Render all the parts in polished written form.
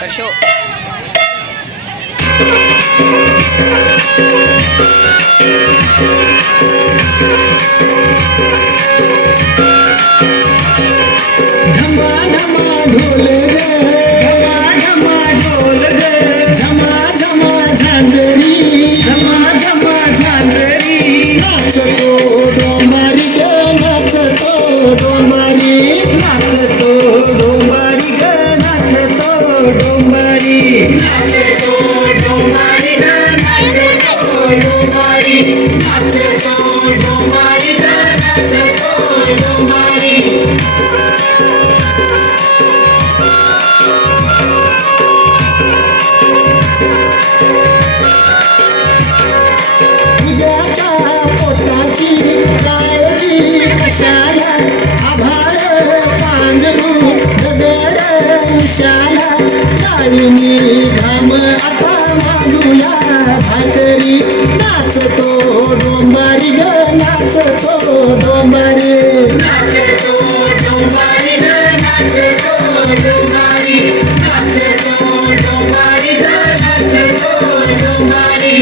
तर शो धमा धमा ढोल ग, धमा धमा ढोल ग, झमा झमा झांजरी, झमा झमा झांजरी, नाचतो डोंबारी ग, नाचतो डोंबारी, नाचतो डोंबारी ग, नाचतो डोंबारी, नाचतो डोंबारी ग, नाचतो डोंबारी, नाचतो डोंबारी ग, नाचतो डोंबारी. उद्याच्या पोटाची काळजी कशाला, आभाळ पांघरून दगड उशाला, काळीनी घाम आता मागूया भाकरी, नाचतो डोंबारी ग, नाचतो डोंबारी, नाचतो डोंबारी ग, नाचतो डोंबारी, नाचतो डोंबारी ग, नाचतो डोंबारी.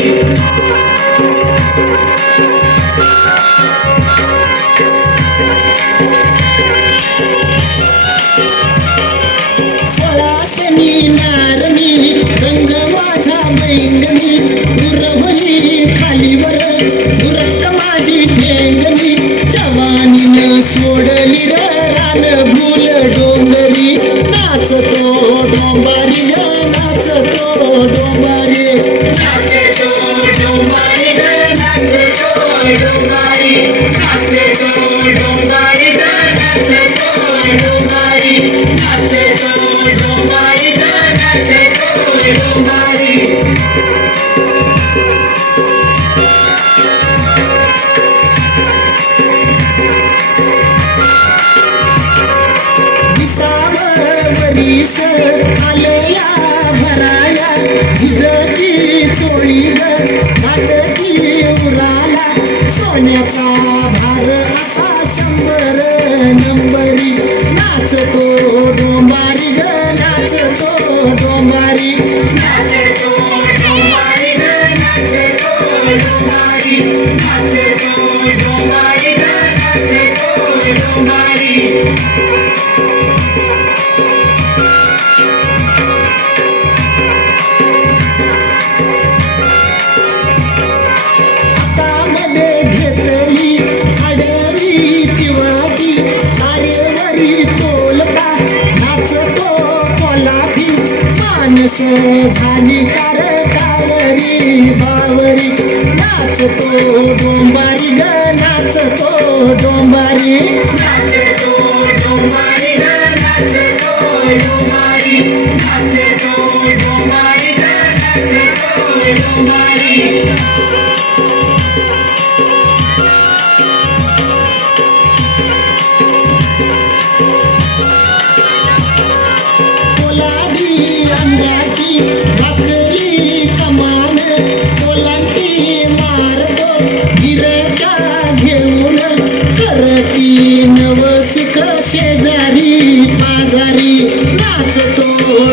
सळासनी नारमी रंग माझा बैंगनी, उरवली खालीवर उरक माझी ठेंगणी, जवानीनं सोडली र रान भूल डोंगरी, नाचतो डोंबारी ग, नाचतो डोंबारी, नाचतो डोंबारी ग, नाचतो डोंबारी, नाचतो डोंबारी ग, नाचतो डोंबारी, नाचतो डोंबारी ग, नाचतो डोंबारी. वरीस आलया भराया, भिजती चोळी ग, घाटती उराला, सोन्याचा भार असा 100 नंबरी, नाचतो डोंबारी ग, नाचतो डोंबारी, नाचतो डोंबारी ग, नाचतो डोंबारी, नाचतो डोंबारी ग, नाचतो डोंबारी. हातामध्ये घेतली आडवी तिवाटी, तारेवरी तोलता नाचतो कोल्हाटी, माणस झाली कारकावरी बावरी, नाचतो डोंबारी ग, नाचतो डोंबारी, नाचतो डोंबारी ग, नाचतो डोंबारी, नाचतो डोंबारी ग, नाचतो डोंबारी. पोलादी अंगाची भाकरी कमान, पोलांटी मारतो गिरका घेऊन, करती नव सुख शेजारी पाजारी, नाचतो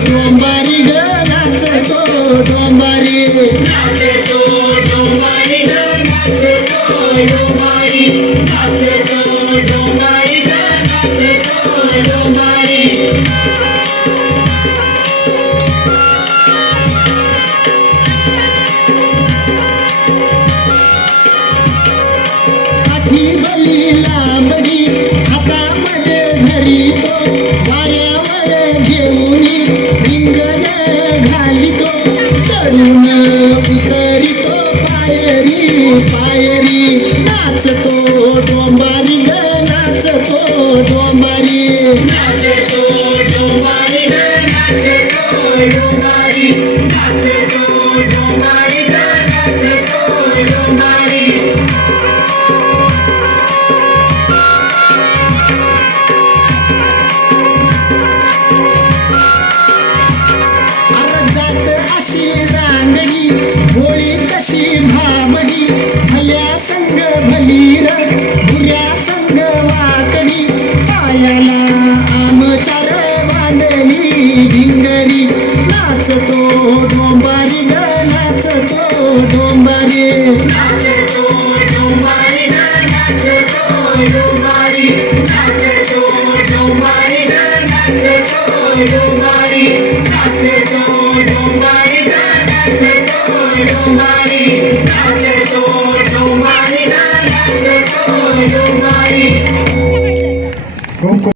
डोंबारी ग, नाचतो डोंबारी, नाचतो डोंबारी ग, नाचतो डोंबारी, नाचतो डोंबारी ग, नाचतो डोंबारी. काठी बली लांबडी हातामध्ये धरितो, वाऱ्यावर घेऊन रिंगण घालितो, चढून उतरितो पायरी पायरी, नाचतो डोंबारी ग, नाचतो डोंबारी, नाचतो डोंबारी ग, नाचतो डोंबारी, नाचतो डोंबारी ग, नाचतो डोंबारी. जात अशी रांगडी, भोळी तशी भाबडी, भल्या संग भलीर, भुऱ्या संग वाकडी, पायाला आमचार बांधली भिंगरी, नाचतो डोंबारी ग नाचतो डोंबारी नाचतो डोंबारी ग नाचतो डोंबारी नाचतो डोंबारी ग नाचतो डोंबारी नाचतो डोंबारी ग नाचतो डोंबारी नाचतो